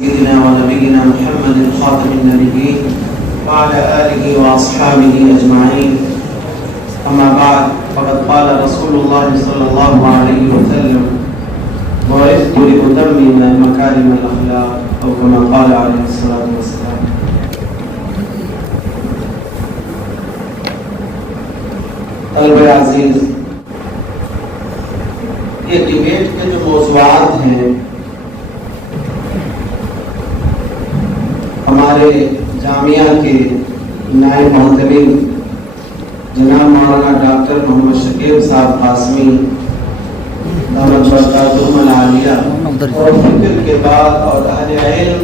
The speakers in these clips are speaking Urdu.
سيدنا ونبينا محمد خاتم النبيين وعلى آله وأصحابه أجمعين. أما بعد، فقد قال رسول الله صلى الله عليه وسلم: بعثت لأتمم مكارم الأخلاق، أو كما قال عليه الصلاة والسلام. طلبہ عزیز، یہ ڈیبیٹ کے جو موضوعات ہیں ہمارے جامعہ کے نائب محتمل جناب مولانا ڈاکٹر محمد شکیب صاحب قاسمی دامت برکاتہم العالیہ اور فکر کے بعد اور اہل علم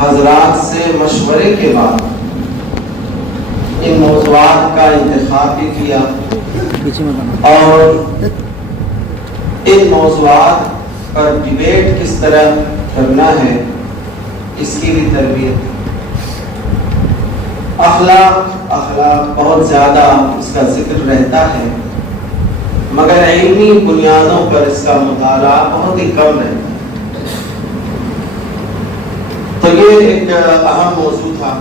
حضرات سے مشورے کے بعد ان موضوعات کا انتخاب بھی کیا اور ان موضوعات پر ڈیبیٹ کس طرح کرنا ہے اس کی بھی تربیت. اخلاق بہت زیادہ اس کا ذکر رہتا ہے، مگر علمی بنیادوں پر اس کا مطالعہ بہت ہی کم رہتا ہے. تو یہ ایک اہم موضوع تھا.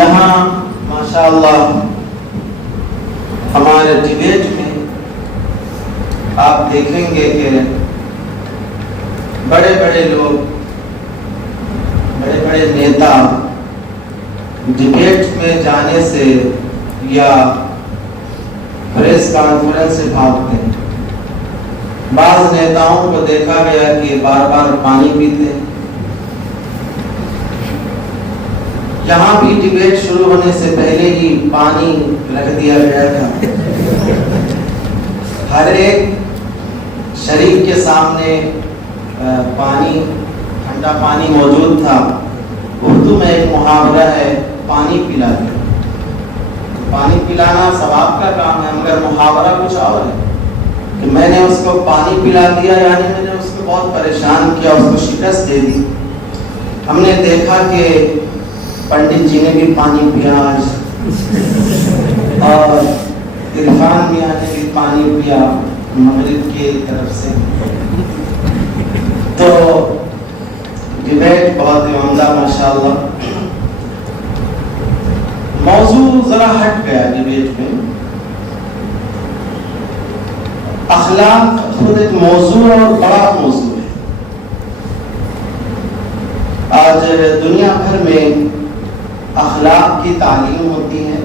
یہاں ماشاءاللہ ہمارے ڈیبیٹ میں آپ دیکھیں گے کہ بڑے بڑے لوگ، بڑے بڑے نیتا ڈیبیٹ میں جانے سے یا پریس کانفرنس سے بھاگتے ہیں. بعض نیتاؤں کو دیکھا گیا کہ بار بار پانی پیتے ہیں. یہاں بھی ڈیبیٹ شروع ہونے سے پہلے ہی پانی رکھ دیا گیا تھا. ہر ایک شریک کے سامنے پانی، ٹھنڈا پانی موجود تھا. اردو میں ایک محاورہ ہے، پانی پلا دے. پانی پلانا ثواب کا کام ہے، مگر محاورہ کچھ اور ہے کہ میں نے اس کو پانی پلا دیا، یعنی میں نے اس کو بہت پریشان کیا، اس کو شکست دے دی. ہم نے دیکھا کہ پنڈت جی نے بھی پانی پیا اور عرفان میاں نے بھی پانی پیا مغرب کی طرف سے. تو ڈیبیٹ بہت ہی عمدہ ماشاءاللہ. موضوع ذرا ہٹ گیا ڈیبیٹ میں. اخلاق خود ایک موضوع اور بڑا موضوع ہے. آج دنیا بھر میں اخلاق کی تعلیم ہوتی ہے،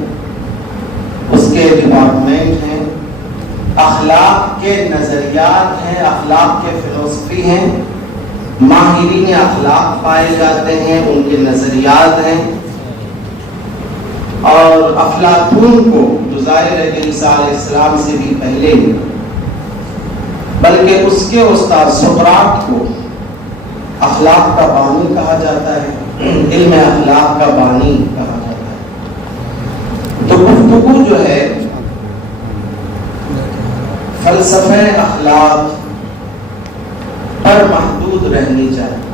اس کے ڈپارٹمنٹ ہیں، اخلاق کے نظریات ہیں، اخلاق کے فلسفی ہیں، ماہرین اخلاق پائے جاتے ہیں، ان کے نظریات ہیں. اور افلاطون کو، جو ظاہر ہے کہ عیسیٰ علیہ السلام سے بھی پہلے، بلکہ اس کے استاد سقراط کو اخلاق کا بانی کہا جاتا ہے، علم اخلاق کا بانی کہا جاتا ہے. تو گفتگو جو ہے فلسفہ اخلاق پر محدود رہنی چاہیے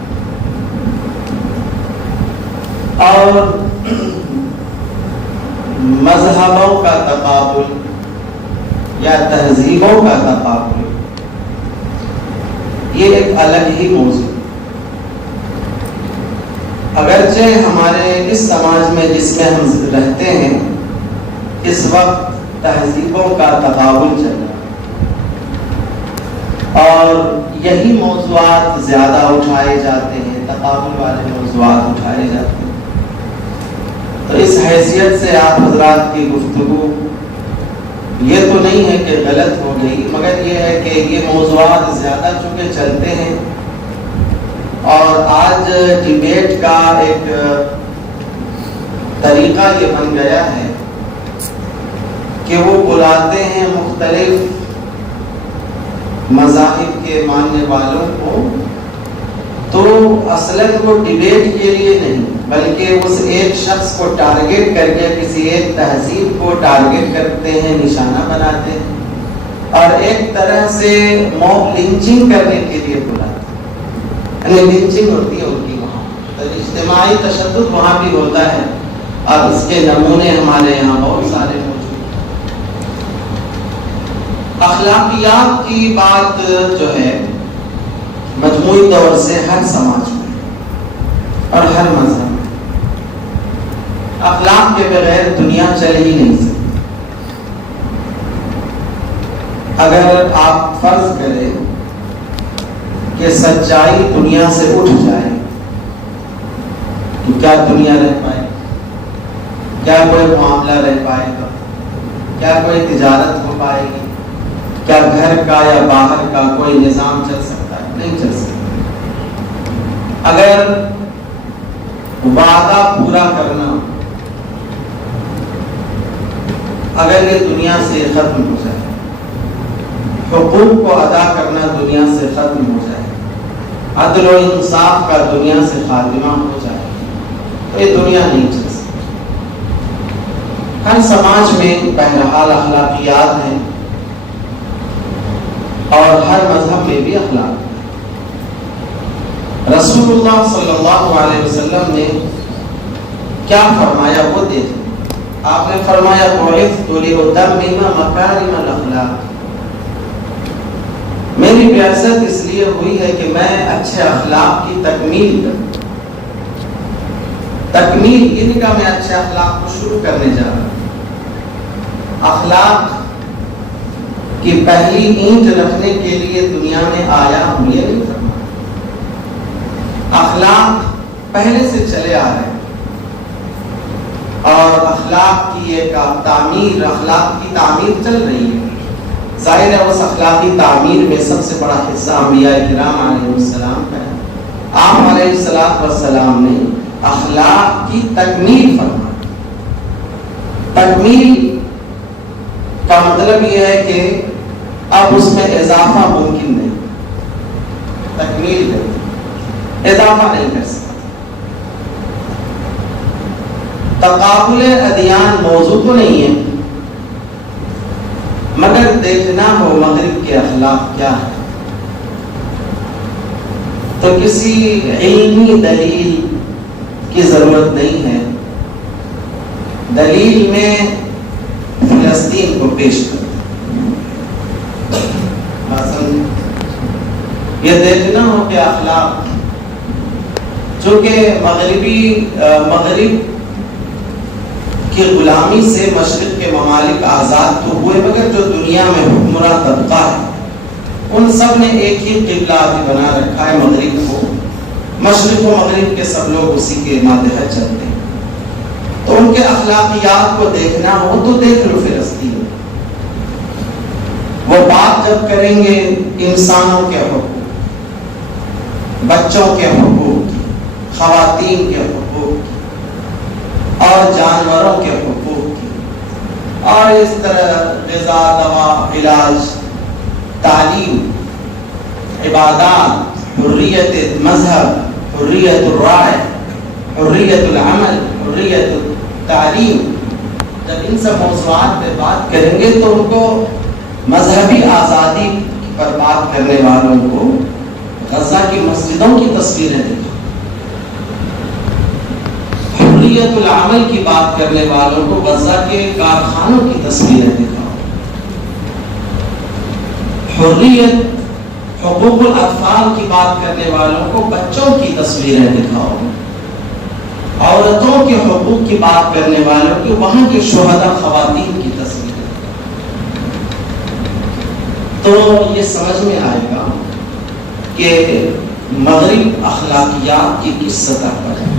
اور مذہبوں کا تقابل یا تہذیبوں کا تقابل یہ ایک الگ ہی موضوع. اگرچہ ہمارے اس سماج میں جس میں ہم رہتے ہیں اس وقت تہذیبوں کا تقابل چل رہا ہے اور یہی موضوعات زیادہ اٹھائے جاتے ہیں، تقابل والے موضوعات اٹھائے جاتے ہیں. تو اس حیثیت سے آپ حضرات کی گفتگو یہ تو نہیں ہے کہ غلط ہو گئی، مگر یہ ہے کہ یہ موضوعات زیادہ چونکہ چلتے ہیں اور آج ڈیبیٹ کا ایک طریقہ یہ بن گیا ہے کہ وہ بلاتے ہیں مختلف مذاہب کے ماننے والوں کو، تو اصلاً وہ ڈیبیٹ کے لیے نہیں بلکہ اس ایک شخص کو ٹارگیٹ کر کے کسی ایک تہذیب کو ٹارگیٹ کرتے ہیں، نشانہ بناتے ہیں اور ایک طرح سے موب لنچنگ کرنے کے لیے بلاتے ہیں. یعنی لنچنگ ہوتی ہے ان کی وہاں، تو اجتماعی تشدد وہاں بھی ہوتا ہے. اب اس کے نمونے ہمارے یہاں بہت سارے موجود. اخلاقیات کی بات جو ہے مجموعی طور سے ہر سماج میں اور ہر مذہب میں اخلاق کے بغیر دنیا چل ہی نہیں سکتی۔ اگر آپ فرض کریں کہ سچائی دنیا سے اٹھ جائے تو کیا دنیا رہ پائے؟ کیا کوئی معاملہ رہ پائے گا؟ کیا کوئی تجارت ہو پائے گی؟ کیا گھر کا یا باہر کا کوئی نظام چل سکتا ہے؟ نہیں چل سکتا۔ اگر وعدہ پورا کرنا اگر یہ دنیا سے ختم ہو جائے، حقوق کو ادا کرنا دنیا سے ختم ہو جائے، عدل و انصاف کا دنیا سے خاتمہ ہو جائے تو یہ دنیا نہیں چل سکتی۔ ہر سماج میں بہرحال اخلاقیات ہیں اور ہر مذہب میں بھی اخلاق ہے۔ رسول اللہ صلی اللہ علیہ وسلم نے کیا فرمایا وہ دیکھیں۔ آپ نے فرمایا بعثت لأتمم مکارم الاخلاق، میری بعثت اس لیے ہوئی ہے کہ میں اچھے اخلاق کی تکمیل کروں۔ تکمیل یعنی کہ میں اچھے اخلاق کو شروع کرنے جا رہا ہوں۔ اخلاق کی پہلی اینٹ رکھنے کے لیے دنیا میں آیا ہوں یہ نہیں فرمایا۔ اخلاق پہلے سے چلے آ رہے ہیں اور اخلاق کی ایک تعمیر، اخلاق کی تعمیر چل رہی ہے۔ ظاہر ہے اس اخلاقی تعمیر میں سب سے بڑا حصہ انبیاء کرام علیہ السلام کا ہے۔ آپ علیہ السلام نے اخلاق کی تکمیل فرمائی۔ تکمیل کا مطلب یہ ہے کہ اب اس میں اضافہ ممکن نہیں، تکمیل ہے، اضافہ نہیں کر سکتا۔ تقابل ادیان موضوع تو نہیں ہے، مگر دیکھنا ہو مغرب کے اخلاق کیا ہے تو کسی علمی دلیل کی ضرورت نہیں ہے۔ دلیل میں فلسطین کو پیش کر یہ دیکھنا ہو کہ اخلاق چونکہ مغرب کی غلامی سے مشرق کے ممالک آزاد تو ہوئے، مگر جو دنیا میں حکمراں طبقہ ہے ان سب نے ایک ہی قبلہ بنا رکھا ہے مغرب کو۔ مشرق و مغرب کے سب لوگ اسی کے ماتحت چلتے ہیں، تو ان کے اخلاقیات کو دیکھنا ہو تو دیکھ لو فلسطین۔ وہ بات جب کریں گے انسانوں کے حقوق، بچوں کے حقوق، خواتین کے حقوق اور جانوروں کے حقوق کی، اور اس طرح غذا، دوا، علاج، تعلیم، عبادات، حریت مذہب، حریت الرائے، حریت العمل، حریت التعلیم، جب ان سب موضوعات پہ بات کریں گے تو ان کو مذہبی آزادی پر بات کرنے والوں کو غزہ کی مسجدوں کی تصویریں دکھاؤ، حریت العمل کی بات کرنے والوں کو غزہ کے کارخانوں کی تصویریں دکھاؤ، حریت حقوق الاطفال کی بات کرنے والوں کو بچوں کی تصویریں دکھاؤ، عورتوں کے حقوق کی بات کرنے والوں کو وہاں کے شہداء خواتین کی تصویریں، تو یہ سمجھ میں آئے گا کہ مغرب اخلاقیات کی کس سطح پر ہے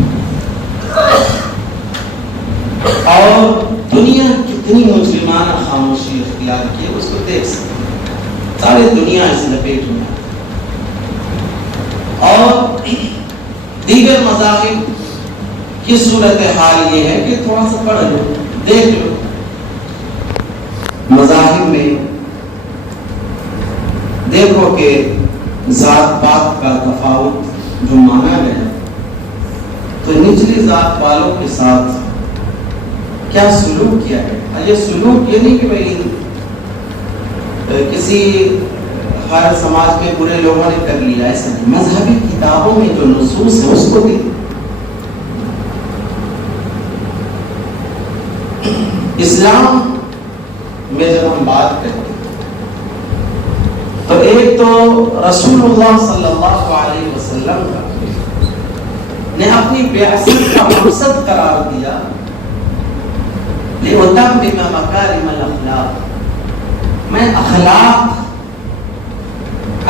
اور دنیا کتنی مجرمانہ خاموشی اختیار کی ہے، اس کو دیکھ سکتے ہیں۔ ساری دنیا اس لپیٹ میں اور دیگر مذاہب کی صورتحال یہ ہے کہ تھوڑا سا پڑھ لو، دیکھ لو۔ مذاہب میں دیکھو کہ ذات پات کا تفاوت جو مانا گیا تو نچلی ذات والوں کے ساتھ کیا سلوک کیا گیا۔ یہ سلوک یہ نہیں کہ بھئی کسی ہر سماج کے برے لوگوں نے کر لیا، ایسا نہیں۔ مذہبی کتابوں میں جو نصوص ہے اس کو دیکھو۔ اسلام میں جب ہم بات کرتے ہیں تو تو ایک تو رسول اللہ صلی اللہ علیہ وسلم کا نے اپنی بعثت کا مقصد قرار دیا لِأُتَمِّمَ مَكَارِمَ الْأَخْلَاقِ، میں اخلاق،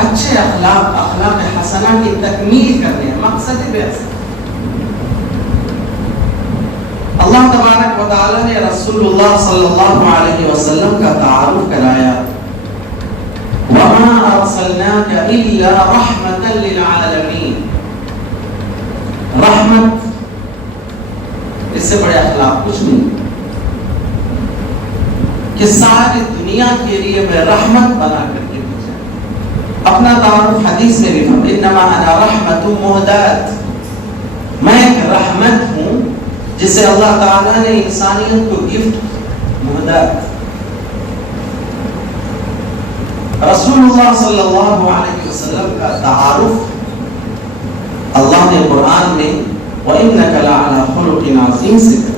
اچھے اخلاق، اخلاق حسنہ کی تکمیل کرنے ہیں، مقصد بعثت۔ اللہ تبارک و تعالی نے رسول اللہ صلی اللہ علیہ وسلم کا تعارف کرایا، وَمَا أَرْسَلْنَاكَ إِلَّا رَحْمَةً لِلْعَالَمِينَ، رحمت، اس سے بڑے اخلاق کچھ نہیں کہ ساری دنیا کے لیے میں رحمت بنا کر کے بھیجا۔ اپنا تعارف حدیث میں بھی فرمایا انما انا رحمت مہدات، میں ایک رحمت ہوں جسے اللہ تعالیٰ نے انسانیت کو گفٹ مہدات۔ رسول اللہ صلی اللہ علیہ وسلم کا تعارف اللہ نے قرآن میں وَإِنَّكَ لَعَلَىٰ خُلُقٍ عَظِيمٍ سے کر،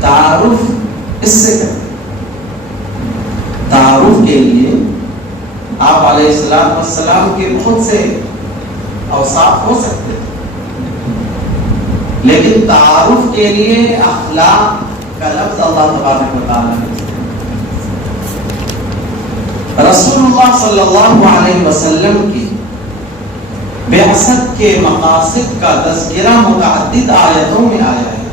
تعارف اس سے کر۔ تعارف کے لیے آپ علیہ السلام کے بہت سے اوصاف ہو سکتے ہیں، لیکن تعارف کے لیے اخلاق کا لفظ اللہ تبارک و تعالیٰ نے رسول اللہ صلی اللہ علیہ وسلم کی بعثت کے مقاصد کا تذکرہ متعدد آیتوں میں آیا ہے۔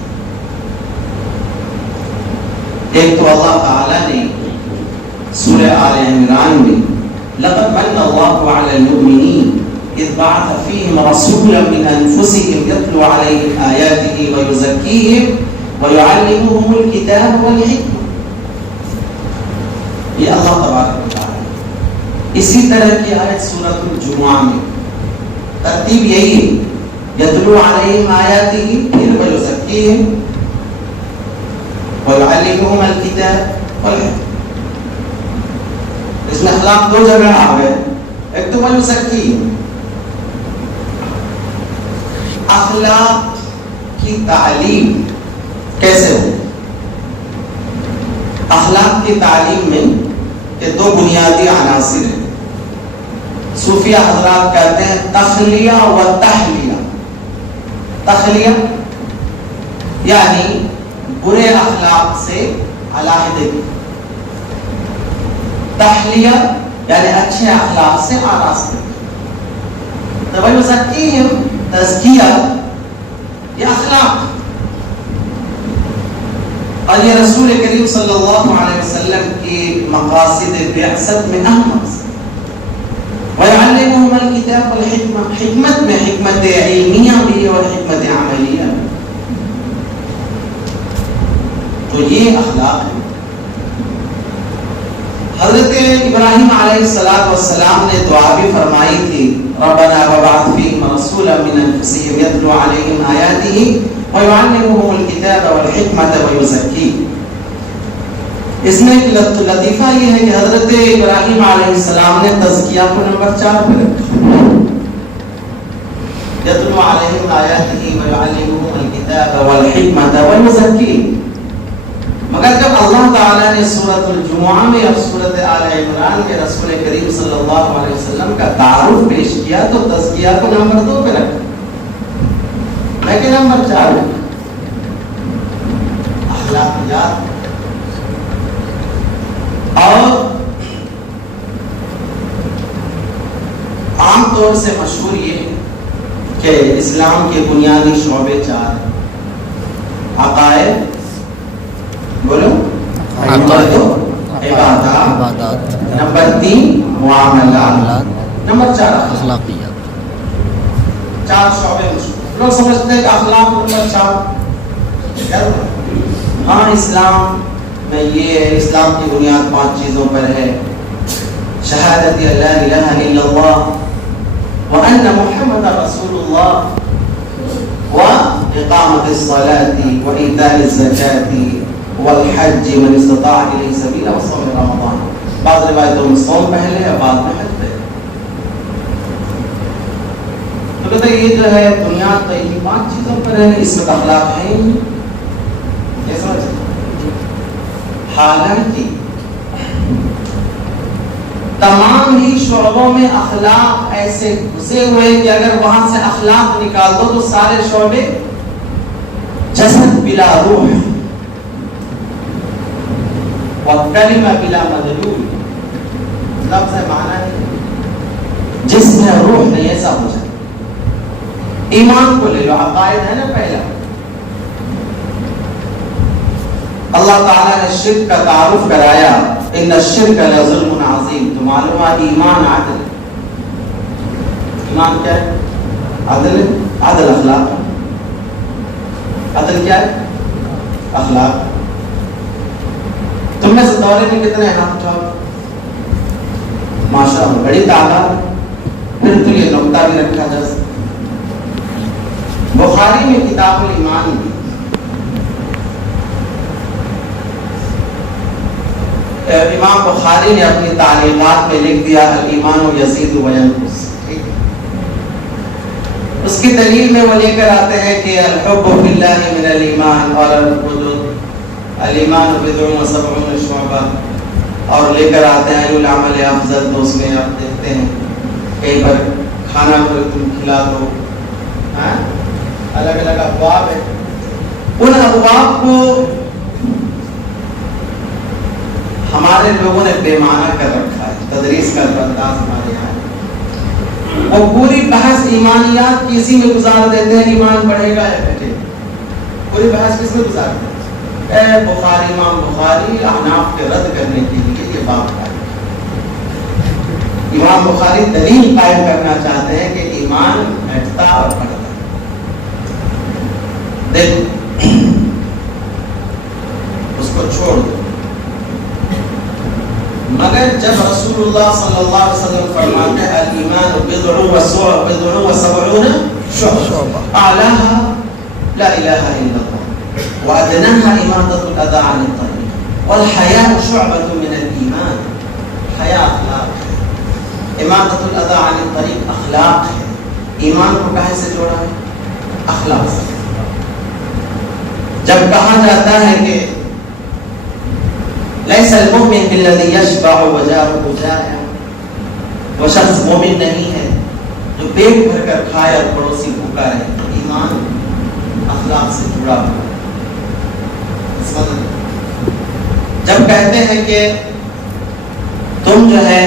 ایک تو اللہ تعالیٰ نے سورہ آل عمران میں لَقَدْ مَنَّ اللَّهُ عَلَى الْمُؤْمِنِينَ إِذْ بَعَثَ فِيهِمْ رَسُولًا مِّنْ أَنفُسِهِمْ يَتْلُو عَلَيْهِمْ آيَاتِهِ وَيُزَكِّيهِمْ وَيُعَلِّمُهُمُ الْكِتَابَ وَالْحِكْمَةَ، یہ اللہ تبارک و تعالیٰ۔ اسی طرح کی آیت سورۃ الجمعہ میں ترتیب یہی ہے، یتلو علیہم آیاتہ، پھر ویزکیہم ویعلمہم الکتاب والحکمہ۔ اس میں اخلاق دو جگہ آ گئے، ایک تو ویزکیہم، اخلاق کی تعلیم کیسے ہو؟ اخلاق کی تعلیم میں کہ دو بنیادی عناصر ہیں، صوفیہ حضرات کہتے ہیں تخلیہ و تحلیہ۔ تخلیہ یعنی برے اخلاق سے علیحدگی، تحلیہ یعنی اچھے اخلاق سے آراستگی۔ تو ویزکیہم تزکیہ، یہ اخلاق، اور یہ رسول کریم صلی اللہ علیہ وسلم کی مقاصد بعثت میں اہم مقصد۔ وَيَعَلِّمُهُمَ الْكِتَابَ وَالْحِكْمَةَ، حکمت میں حکمت علمیہ بھی اور حکمت عملیہ بھی، تو یہ اخلاق ہے۔ حضرت ابراہیم علیہ السلام نے دعا بھی فرمائی تھی، رَبَّنَا وَبَعَثْ فِيهِمْ رَسُولًا مِّنْ أَنفُسِهِمْ يَتْلُو عَلَيْهِمْ آيَاتِهِ وَيُعَلِّمُهُمُ الْكِتَابَ وَالْحِكْمَةَ وَيُزَكِّيهِمْ۔ اس میں ایک لطیفہ یہ ہے کہ حضرت ابراہیم علیہ السلام نے تزکیہ کو نمبر 4 پر رکھا، یتلو علیہم آیاتہ ویعلمہم الکتاب والحکمۃ ویزکیہم۔ مگر جب اللہ تعالیٰ نے سورۃ الجمعہ میں اور سورۃ آل عمران میں رسول کریم صلی اللہ علیہ وسلم کا تعارف پیش کیا تو تزکیہ کو نمبر 2 پہ رکھا، لیکن نمبر 4 اخلاقیات۔ اور عام طور سے مشہور یہ کہ اسلام کے بنیادی شعبے 4 ہیں، عقائد، بولو، نمبر 2 عبادات، نمبر 3 معاملات، نمبر 4 اخلاقیات۔ 4 شعبے مشہور۔ لوگ سمجھتے ہیں کہ اخلاق نمبر 4، ہاں اسلام میں یہ ہے، اسلام کی بنیاد 5 چیزوں پر ہے، شہادت لا الہ الا اللہ وان محمد رسول اللہ واقامت الصلاة وایتاء الزکاة والحج من استطاع الیہ سبیلا وصوم رمضان۔ بعض روایتوں میں صوم پہلے ہے، بعد میں حج پہلے۔ تو کہتے ہیں یہ جو ہے بنیاد تو یہ 5 چیزوں پر ہے، اس میں اخلاق ہے ہی نہیں، یہ سمجھ۔ حالانکہ تمام ہی شعبوں میں اخلاق ایسے گھسے ہوئے کہ اگر وہاں سے اخلاق نکال دو تو سارے شعبے جسد بلا روح وکلمہ بلا مدلول، لفظ معنی ہے جس میں روح نہیں، ایسا ہو جائے۔ ایمان کو لے لو، عقائد ہے نا پہلا، اللہ تعالیٰ نے شرک کا تعارف کرایا، ان الشرک لظلم عظیم، تو معلوم ہے ایمان عدل، ایمان کیا ہے؟ عدل، عدل اخلاق، عدل کیا ہے؟ اخلاق۔ تم میں سے دورے میں کتنے ہاتھ اٹھاؤ؟ ماشاء اللہ بڑی تعداد، پھر تو یہ نقطہ بھی رکھا جا سکتا۔ بخاری میں کتاب الایمان میں امام بخاری نے اپنی تعلیقات میں لکھ دیا الایمان یزید و ینقص، اس کی دلیل میں وہ لے کر آتے ہیں کہ الحب فی اللہ من الایمان، اور الایمان بضع و سبعون شعبہ، اور لے کر آتے ہیں العمل افضل، تو اس میں آپ دیکھتے ہیں کئی بار کھانا کو تم کھلا دو، الگ الگ ابواب ہیں، ان ابواب کو ہمارے لوگوں نے بے معنی کر رکھا ہے، تدریس کا انداز ہمارے یہاں ہے، وہ پوری بحث ایمانیات کی اسی میں گزار دیتے ہیں، ایمان بڑھے گا یا گھٹے گا، پوری بحث کس میں گزار دیتے ہیں؟ بخاری، امام بخاری احناف کے رد کرنے کے لیے یہ بات ہے، امام بخاری دلیل قائم کرنا چاہتے ہیں کہ ایمان گھٹتا اور بڑھتا۔ دیکھو اس کو چھوڑ دو، مگر جب رسول اللہ صلی اللہ علیہ وسلم فرماتے ہیں الایمان بضع و سبعون شعبہ، اعلاها لا الہ الا اللہ وادناها اماطة الاذى عن الطريق والحیاء شعبة من الایمان، حیاء اخلاق ہے، اماطة الاذى عن الطريق اخلاق ہے، ایمان کو کہے سے جوڑا ہے؟ اخلاق سے۔ جب کہا جاتا ہے کہ لیس المؤمن بالذی یشبع وجارہ جائع، وہ شخص مومن نہیں ہے جو پیٹ بھر کر کھائے اور پڑوسی بھوکا رہے، تو ایمان اخلاق سے جڑا ہوا۔ جب کہتے ہیں کہ تم جو ہے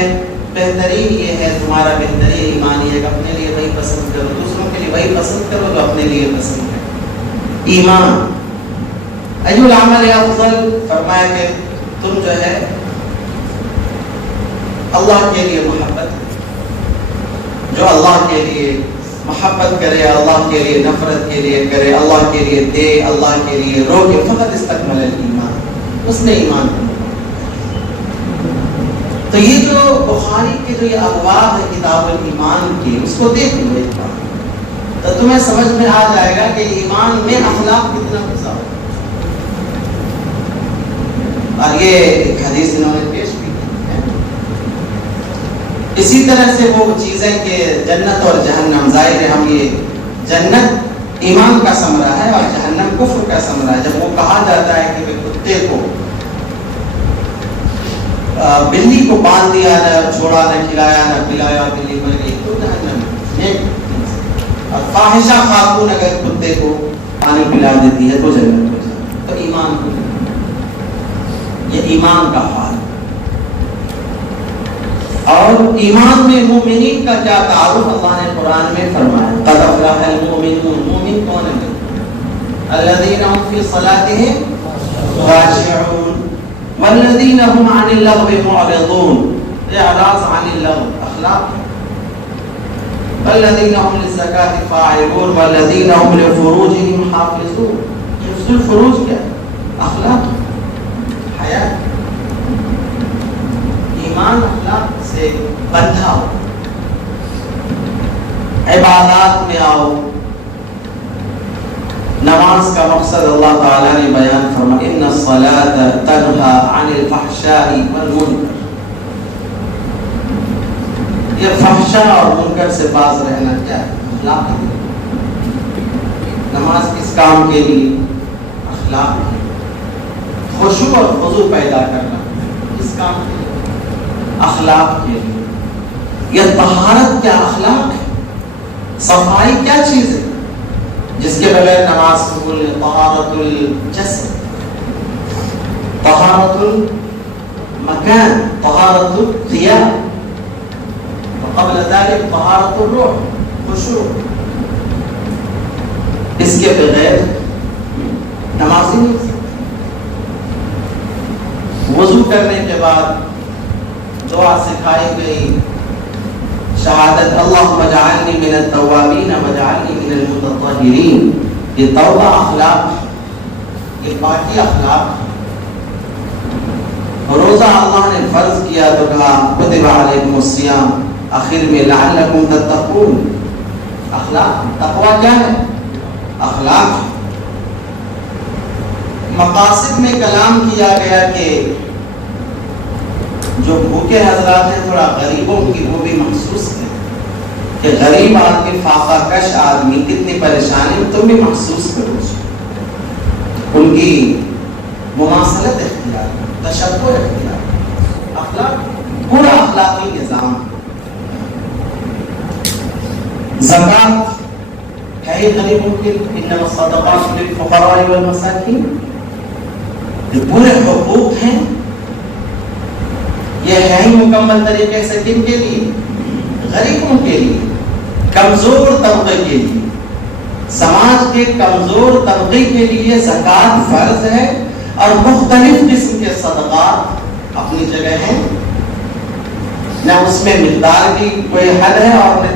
بہترین یہ ہے، تمہارا بہترین ایمان یہ ہے کہ اپنے لیے وہی پسند کرو، دوسروں کے لیے وہی پسند کرو جو اپنے لیے پسند ہے۔ ایمان ایو العمل افضل، فرمایا کہ تم جو ہے اللہ کے لیے محبت، جو اللہ کے لیے محبت کرے، اللہ کے لیے نفرت کے لیے کرے، اللہ کے لیے دے، اللہ کے لیے روکے، فقط استکمل الایمان، اس نے ایمان کو۔ تو یہ جو بخاری کے جو یہ ابواب ہے کتاب الایمان کی، اس کو دیکھ لو ایک بار تو تمہیں سمجھ میں آ جائے گا کہ ایمان میں اخلاق کتنا گزا ہو۔ اور یہ ایک حدیث انہوں نے پیش کی ہے۔ اسی طرح سے وہ چیزیں کہ جنت اور جہنم، ظاہر ہے ہم یہ جنت ایمان کا ثمرہ ہے اور جہنم کفر کا ثمرہ ہے۔ جب وہ کہا جاتا ہے کہ کتے کو بلی کو باندھ دیا، نہ چھوڑا، نہ کھلایا، نہ پلایا، بلی مر گئی، تو جہنم ہے۔ اور فاحشہ خاتون اگر کتے کو پانی پلا دیتی ہے تو جنت ہو جاتی ہے۔ تو ایمان کو، یہ ایمان کا حال۔ اور ایمان میں مومنین کا کیا تعارف اللہ نے قرآن میں فرمایا، قد افلح المؤمنون، مومن کون ہے؟ الذین هم فی صلاتهم خاشعون والذین هم عن اللغو معرضون، اعراض عن اللغو اخلاق، والذین هم للزکاة فاعلون والذین هم لفروجهم حافظون، حفظ الفروج کیا ہے؟ اخلاق، حیات، ایمان اخلاق سے بندھا ہو۔ عبادات میں آؤ، نماز کا مقصد اللہ تعالیٰ نے بیان فرمایا ان الصلاة تنہی عن الفحشاء والمنکر، یہ فحشاء اور منکر سے باز رہنا کیا ہے؟ اخلاق ہے۔ نماز کس کام کے لیے؟ اخلاق ہے۔ خشوع اور خضوع پیدا کرنا اس کام کے لیے۔ اخلاق کے لیے. یہ طہارت کیا اخلاق ہے؟ صفائی کیا چیز ہے جس کے بغیر نماز قبول ہے؟ طہارت الجسد، طہارت المکان، طہارت الثياب، وقبل ذلك طہارت الروح، خشوع. اس کے بغیر نماز ہی نہیں. وضو کرنے کے بعد دعا سکھائی گئی شہادت اللہم اجعلنی من التوابین واجعلنی من المتطہرین. یہ توبہ اخلاق، یہ پاکی اخلاق. روزہ اللہ نے فرض کیا تو کہا کتب علیکم الصیام، آخر میں لعلکم تتقون. اخلاق، تقوی کیا ہے؟ اخلاق. مقاصد میں کلام کیا گیا کہ جو بھوکے حضرات ہیں تھوڑا غریبوں کی وہ بھی محسوس کریں کہ غریب آدمی، فاقہ کش آدمی کتنی پریشانی، تم بھی محسوس کرو. ان کی مماثلت اختیار، تشبہ اختیار. اخلاق پورا اخلاقی نظام. زکوٰۃ ہے ہی غریبوں کے، انما الصدقات للفقراء والمساکین. یہ پورے حقوق ہیں. یہ ہے ہی مکمل طریقے سے کن کے لیے؟ غریبوں کے لیے، کمزور طبقے کے لیے. سماج کے کمزور طبقے کے لیے زکوٰۃ فرض ہے اور مختلف قسم کے صدقات اپنی جگہ ہیں. نہ اس میں مقدار کی کوئی حد ہے اور نہ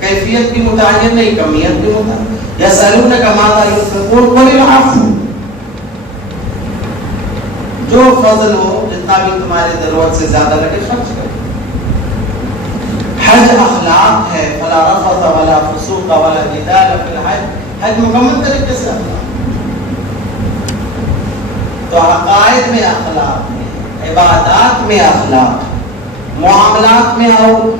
کیفیت بھی متعین، نہیں کمیت بھی متعین. یسألونک ماذا ينفقون قل العفو. جو فضل ہو، جتنا بھی تمہاری ضرورت سے زیادہ لگے خرچ کرو. حج اخلاق ہے. فلا رفث ولا فسوق ولا جدال فی الحج. حج مکمل طریقے سے اخلاق. تو عقائد میں اخلاق ہے، عبادات میں اخلاق، معاملات میں آؤ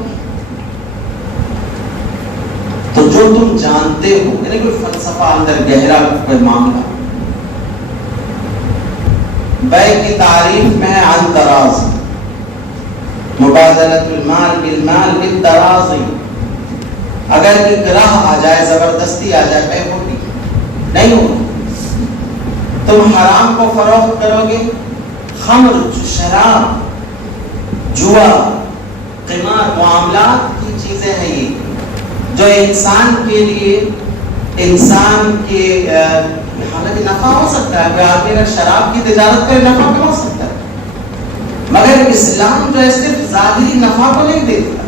تو جو تم جانتے ہو، یعنی کوئی فلسفہ اندر گہرا کوئی معاملہ. بے کی تعریف میں ہے عن تراض، مبادلۃ المال بالمال بالتراض. اگر اکراہ آ جائے، زبردستی آ جائے، بے ہوگی نہیں ہوگی. تم حرام کو فروخت کرو گے، خمر، شراب، جوا، قمار، معاملات کی چیزیں ہیں یہ جو انسان کے لیے، انسان کے حالانکہ نفع ہو سکتا ہے. کوئی آدمی اگر شراب کی تجارت کرے نفع بھی ہو سکتا ہے، مگر اسلام جو ہے صرف ظاہری نفع کو نہیں دیکھتا،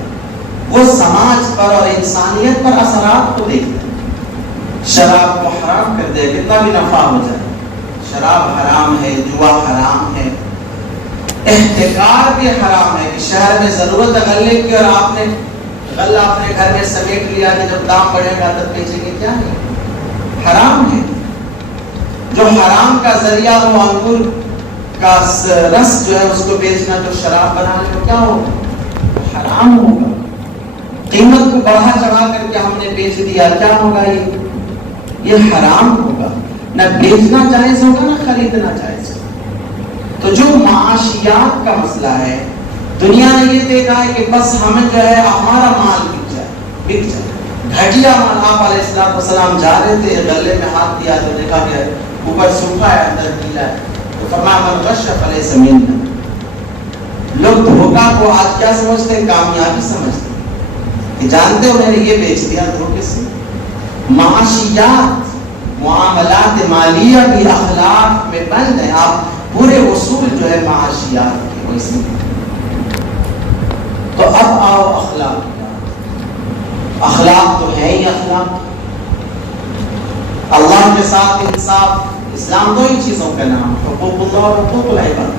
وہ سماج پر اور انسانیت پر اثرات کو دیکھتا ہے. شراب کو حرام کر دے، کتنا بھی نفع ہو جائے. شراب حرام ہے، جوا حرام ہے، احتکار بھی حرام ہے کہ شہر میں ضرورت ہے غلے کی اور آپ نے غلہ اپنے گھر میں سمیٹ لیا کہ جب دام بڑھے گا تب بیچیں گے. کیا ہے؟ حرام ہے. جو حرام کا ذریعہ ہو، انگور کا رس جو ہے اس کو بیچنا، جو شراب بنانے کو، کیا ہوگا؟ حرام ہوگا. قیمت کو بڑھا چڑھا کر کے ہم نے بیچ دیا، کیا ہوگا؟ یہ حرام ہوگا. نہ بیچنا جائز ہوگا، نہ خریدنا جائز ہوگا. تو جو معاشیات کا مسئلہ ہے، دنیا نے یہ دیکھا ہے کہ بس ہمیں جو ہے ہمارا مال بک جائے. گھٹیا مال. آپ علیہ السلام جا رہے تھے، غلے میں ہاتھ دیا تو دیکھا کہ اوپر سوکھا ہے، اندر گیلا ہے. تو فرمایا من غش فلیس منا. لوگ دھوکا کو آج کیا سمجھتے ہیں؟ کامیابی سمجھتے ہیں کہ جانتے ہو میں نے یہ بیچ دیا دھوکے سے. معاشیات، معاملات مالیہ بھی اخلاق میں بند ہیں. آپ پورے اصول جو ہے معاشیات کے وہ اس میں. تو اب آؤ اخلاق. اخلاق تو ہے ہی اخلاق. اللہ کے ساتھ انصاف. اسلام دو ہی چیزوں کا نام، حقوق اللہ اور حقوق العباد.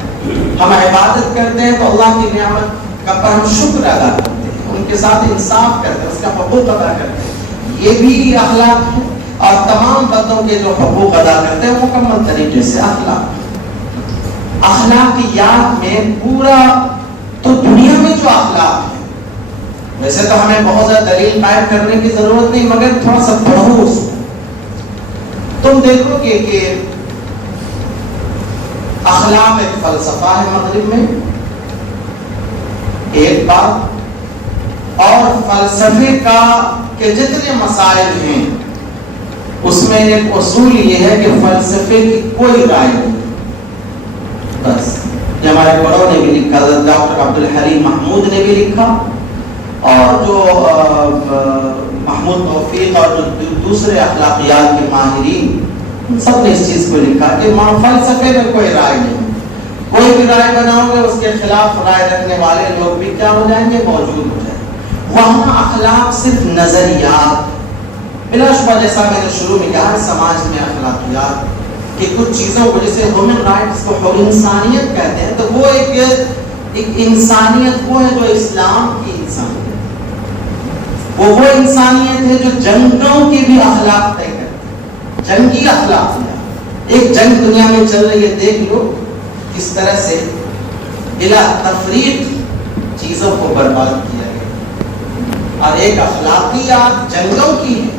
ہم عبادت کرتے ہیں تو اللہ کی نعمت کا پر ہم شکر ادا کرتے ہیں، ان کے ساتھ انصاف کرتے ہیں، اس کا حقوق ادا کرتے ہیں. یہ بھی اخلاق ہے. اور تمام بندوں کے جو حقوق ادا کرتے ہیں مکمل طریقے سے اخلاق. اخلاقیات میں پورا تو دنیا میں جو اخلاق ہے، ویسے تو ہمیں بہت زیادہ دلیل قائم کرنے کی ضرورت نہیں، مگر تھوڑا سا پڑھو اس کو. تم دیکھو کہ اخلاق ایک فلسفہ ہے مغرب میں. ایک بات، اور فلسفے کا کہ جتنے مسائل ہیں اس میں ایک اصول یہ ہے کہ فلسفے کی کوئی رائے نہیں، بس۔ یہ ہمارے بڑوں نے بھی لکھا، ڈاکٹر عبدالحلیم محمود نے بھی لکھا، اور جو محمود توفیق اور جو دوسرے اخلاقیات کے ماہرین، سب نے اس چیز کو لکھا کہ فلسفے میں کوئی رائے نہیں، کوئی بھی رائے بناؤ گے اس کے خلاف رائے رکھنے والے لوگ بھی کیا ہو جائیں گے، موجود ہو جائیں گے۔ وہاں اخلاق صرف نظریات، بلا شبہ جیسا میں نے شروع میں کہا، سماج میں اخلاقیات کہ کچھ چیزوں کو جیسے ہیومن رائٹس کو انسانیت کہتے ہیں، تو وہ ایک انسانیت وہ ہے جو اسلام کی انسانیت، وہ انسانیت ہے جو جنگوں کی بھی اخلاق طے کرتی ہے، جنگی اخلاقیات۔ ایک جنگ دنیا میں چل رہی ہے، دیکھ لو کس طرح سے بلا تفریق چیزوں کو برباد کیا گیا، اور ایک اخلاقیات جنگوں کی ہے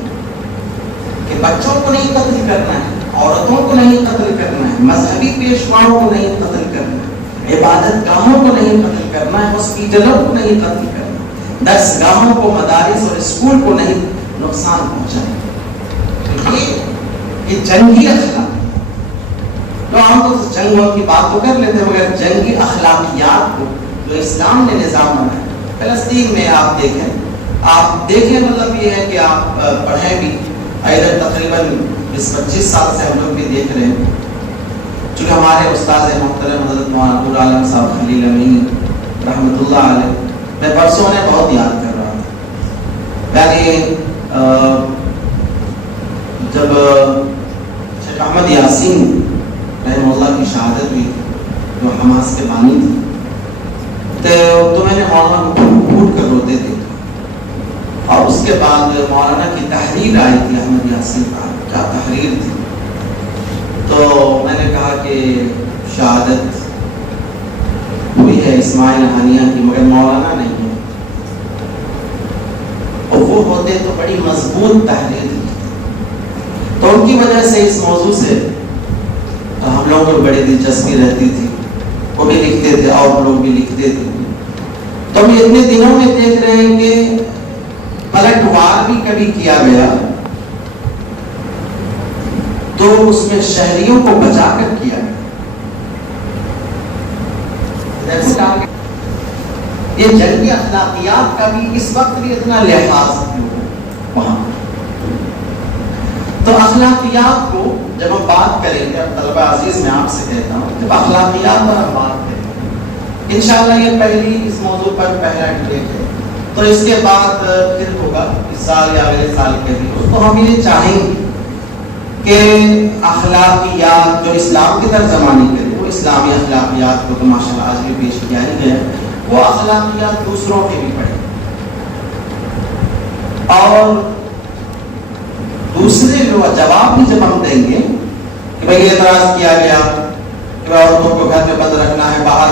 کہ بچوں کو نہیں قتل کرنا ہے، عورتوں کو نہیں قتل کرنا ہے، مذہبی پیشواؤں کو نہیں قتل کرنا ہے، عبادت گاہوں کو نہیں قتل کرنا ہے، ہاسپٹلوں کو نہیں قتل کرنا ہے، درسگاہوں کو، مدارس اور اسکول کو نہیں نقصان پہنچانا۔ یہ جنگی اخلاق، تو ہم تو جنگوں کی بات تو کر لیتے ہیں، مگر جنگی اخلاقیات کو جو اسلام نے نظام بنایا، فلسطین میں آپ دیکھیں مطلب یہ ہے کہ آپ پڑھیں بھی، ادھر تقریباً 20-25 سال سے ہم لوگ بھی دیکھ رہے ہیں، چونکہ ہمارے استاد محترم حضرت مولانا نور عالم صاحب خلیل امین رحمۃ اللہ علیہ، میں پرسوں نے بہت یاد کر رہا تھا، یعنی جب شیخ احمد یاسین رحمہ اللہ کی شہادت ہوئی جو حماس کے بانی تھے، تو میں نے مولانا کو گھوٹ کر روتے تھے، اور اس کے بعد مولانا کی تحریر آئی تھی، احمد یاسین کا کیا تحریر تھی، تو میں نے کہا کہ شہادت ہوئی ہے اسماعیل ہانیہ کی، مگر مولانا نہیں ہے، اور وہ ہوتے تو بڑی مضبوط تحریر تھی، تو ان کی وجہ سے اس موضوع سے تو ہم لوگوں کو بڑی دلچسپی رہتی تھی، وہ بھی لکھتے تھے اور لوگ بھی لکھتے تھے، تو ہم اتنے دنوں میں دیکھ رہے ہیں کہ پلٹوار بھی کبھی کیا گیا تو اس میں شہریوں کو بچا کر کیا گیا۔ یہ جنگی اخلاقیات کا بھی اس وقت بھی اتنا لحاظ وہاں، تو اخلاقیات کو جب ہم بات کریں گے، طلبہ عزیز میں آپ سے کہتا ہوں، جب اخلاقیات پر ہم بات کریں گے، انشاءاللہ یہ پہلی اس موضوع پر پہلا ڈبیٹ ہے، تو اس کے بعد پھر ہوگا اس سال یا اگلے سال کے بھی، تو ہم یہ چاہیں گے کہ اخلاقیات جو اسلام کی ترجمانی کرے، وہ اسلامی اخلاقیات کو تو ماشاءاللہ آج بھی پیش کیا ہی گیا، وہ اخلاقیات دوسروں کے بھی پڑھیں، اور دوسرے جواب بھی جب ہم دیں گے کہ بھئی اعتراض کیا گیا کہ عورتوں کو گھر میں بند رکھنا ہے، باہر